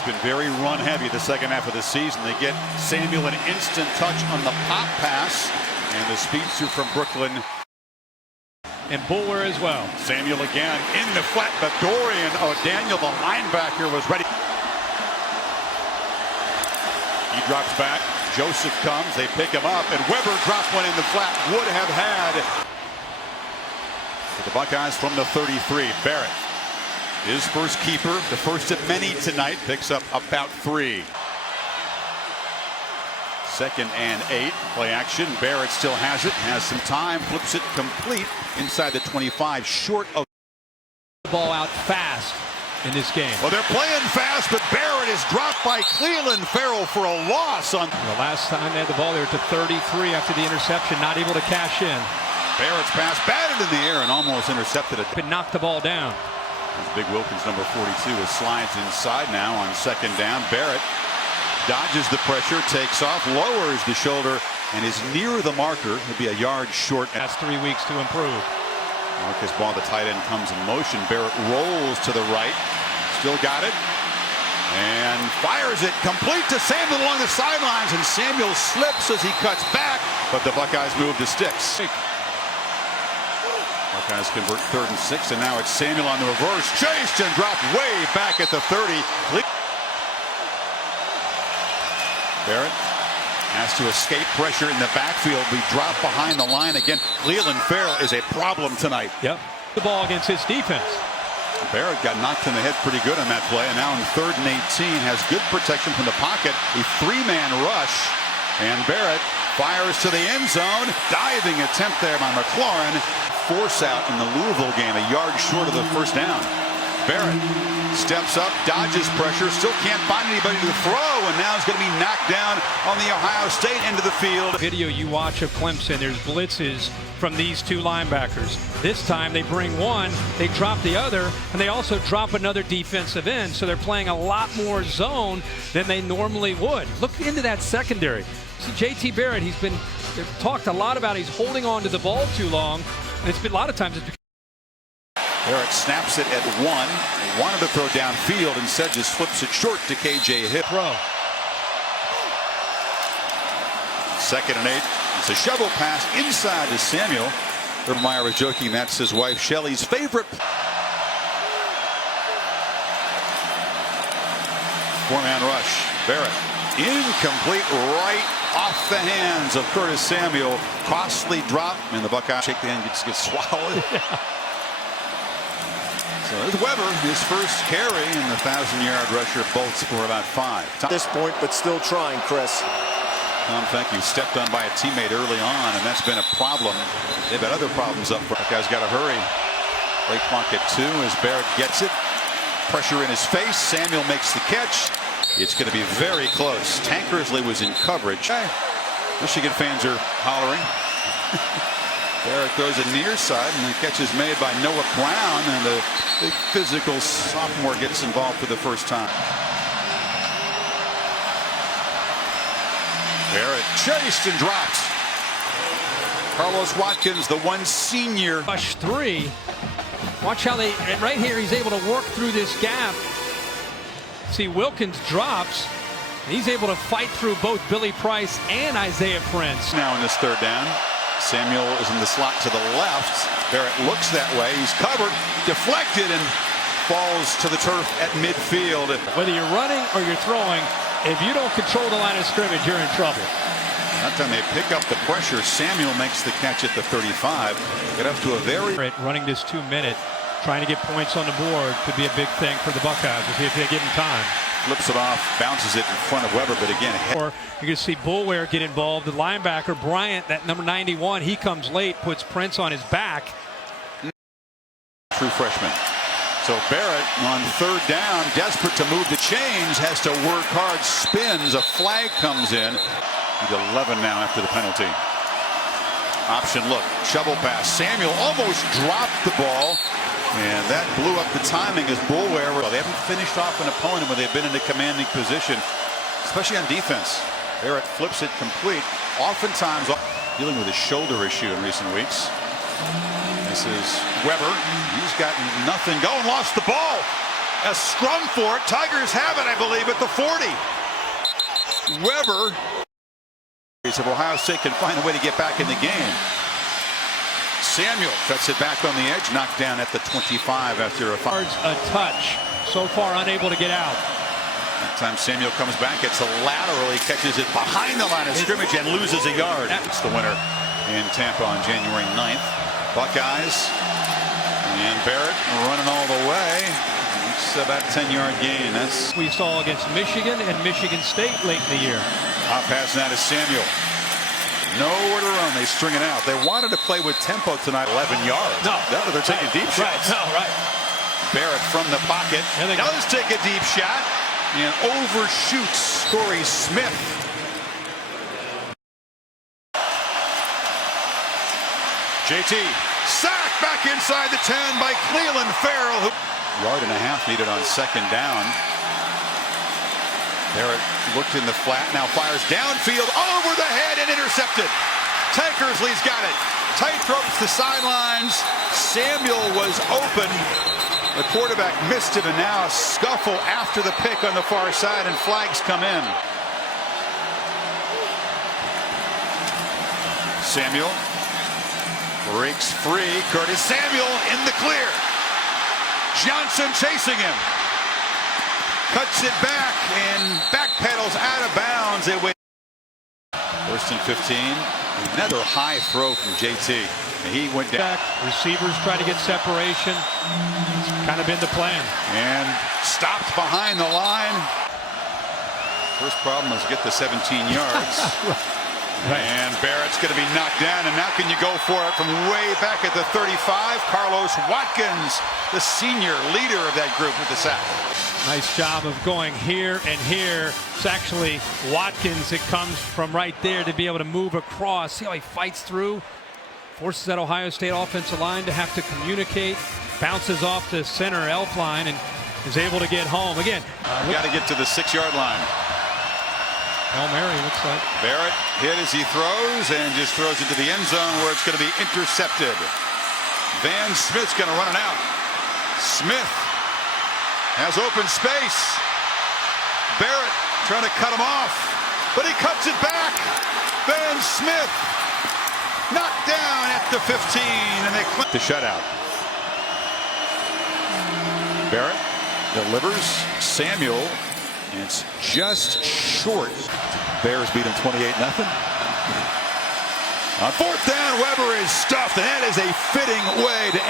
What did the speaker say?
Buckeyes been very run heavy the second half of the season. They get Samuel an instant touch on the pop pass, and the speedster from Brooklyn. And Bulwer as well. Samuel again in the flat, but Dorian O'Daniel, the linebacker, was ready. He drops back. Joseph comes. They pick him up, and Weber drops one in the flat. Would have had. For the Buckeyes from the 33, Barrett. His first keeper, the first of many tonight, picks up about 3. 2nd and 8. Play action. Barrett still has it. Has some time. Flips it complete inside the 25. Short of the ball out fast in this game. Well, they're playing fast, but Barrett is dropped by Cleveland Farrell for a loss on. The last time they had the ball, they were to 33 after the interception. Not able to cash in. Barrett's pass batted in the air and almost intercepted it. But knocked the ball down. Big Wilkins, number 42, slides inside now on 2nd down. Barrett dodges the pressure, takes off, lowers the shoulder, and is near the marker. He'll be a yard short. That's 3 weeks to improve. Marcus Ball, the tight end, comes in motion. Barrett rolls to the right. Still got it. And fires it complete to Samuel along the sidelines. And Samuel slips as he cuts back. But the Buckeyes move the sticks. Buckeyes convert 3rd and 6, and now it's Samuel on the reverse. Chased and dropped way back at the 30. Barrett has to escape pressure in the backfield. We drop behind the line again. Cleveland Farrell is a problem tonight. Yep. The ball against his defense. Barrett got knocked in the head pretty good on that play, and now in 3rd and 18 has good protection from the pocket. A 3-man rush, and Barrett fires to the end zone. Diving attempt there by McLaurin. Force out in the Louisville game, a yard short of the 1st down. Barrett steps up, dodges pressure, still can't find anybody to throw, and now he's going to be knocked down on the Ohio State end of the field. Video you watch of Clemson, there's blitzes from these 2 linebackers. This time they bring one, they drop the other, and they also drop another defensive end, so they're playing a lot more zone than they normally would. Look into that secondary. See JT Barrett, they've talked a lot about he's holding on to the ball too long, and it's been a lot of times it's because Barrett snaps it at 1. Wanted to throw downfield, instead just flips it short to KJ Hill. throw. 2nd and 8. It's a shovel pass inside to Samuel. Urban Meyer was joking that's his wife Shelly's favorite. 4-man rush. Barrett incomplete, right off the hands of Curtis Samuel. Costly drop, and the Buckeyes shake the hand, just gets swallowed. So there's Weber, his first carry, and the 1,000-yard rusher both score about 5. At this point, but still trying, Chris. Tom, thank you. Stepped on by a teammate early on, and that's been a problem. They've had other problems up front. Guys got to hurry. Late clock at 2 as Barrett gets it. Pressure in his face. Samuel makes the catch. It's going to be very close. Tankersley was in coverage. Michigan fans are hollering. Barrett throws it near side, and the catch is made by Noah Brown, and the big physical sophomore gets involved for the first time. Barrett chased and dropped. Carlos Watkins, the one senior. Rush 3. Watch how right here, he's able to work through this gap. See, Wilkins drops. He's able to fight through both Billy Price and Isaiah Prince. Now in this 3rd down, Samuel is in the slot to the left. Barrett looks that way. He's covered, deflected, and falls to the turf at midfield. Whether you're running or you're throwing, if you don't control the line of scrimmage, you're in trouble. That time they pick up the pressure. Samuel makes the catch at the 35. Get up to a very... Running this 2-minute, trying to get points on the board could be a big thing for the Buckeyes if they give him time. Flips it off, bounces it in front of Weber, but again... Or you're going to see Bulwer get involved. The linebacker, Bryant, that number 91, he comes late, puts Prince on his back. True freshman. So Barrett on 3rd down, desperate to move the chains, has to work hard, spins, a flag comes in. He's 11 now after the penalty. Option look, shovel pass. Samuel almost dropped the ball, and that blew up the timing as Bulwer. Well, they haven't finished off an opponent when they've been in a commanding position, especially on defense. Barrett flips it complete. Oftentimes dealing with a shoulder issue in recent weeks. This is Weber. He's got nothing going, lost the ball. A scrum for it. Tigers have it, I believe, at the 40. Weber. If Ohio State can find a way to get back in the game. Samuel cuts it back on the edge, knocked down at the 25 after a foul. A touch. So far unable to get out. That time Samuel comes back, gets a lateral, he catches it behind the line of scrimmage and loses a yard. It's the winner in Tampa on January 9th. Buckeyes and Barrett running all the way. It's about a 10-yard gain. That's we saw against Michigan and Michigan State late in the year. hot pass now to Samuel. Nowhere to run. They string it out. They wanted to play with tempo tonight. 11 yards. No, they're taking deep shots. Right. Barrett from the pocket does take a deep shot and overshoots Corey Smith. JT sacked back inside the 10 by Cleveland Farrell. Yard and a half needed on second down. Barrett looked in the flat, now fires downfield over the head and intercepted. Tankersley's got it. Tightropes the sidelines. Samuel was open. The quarterback missed him, and now a scuffle after the pick on the far side, and flags come in. Samuel breaks free. Curtis Samuel in the clear. Johnson chasing him. Cuts it back and backpedals out of bounds. First and 15. Another high throw from JT. And he went down. Receivers try to get separation. It's kind of been the plan. And stopped behind the line. First problem is get the 17 yards. Right. And Barrett's going to be knocked down. And now can you go for it from way back at the 35? Carlos Watkins, the senior leader of that group with the sack. Nice job of going here and here. It's actually Watkins that comes from right there to be able to move across. See how he fights through? Forces that Ohio State offensive line to have to communicate. Bounces off the center elf line and is able to get home. Again, got to get to the 6-yard line. Hail Mary looks like. Barrett hit as he throws and just throws into the end zone where it's going to be intercepted. Van Smith's going to run it out. Smith has open space. Barrett trying to cut him off, but he cuts it back. Van Smith knocked down at the 15, and they clip the shutout. Barrett delivers. Samuel, and it's just short. Bears beat him 28-0. On fourth down, Weber is stuffed, and that is a fitting way to end.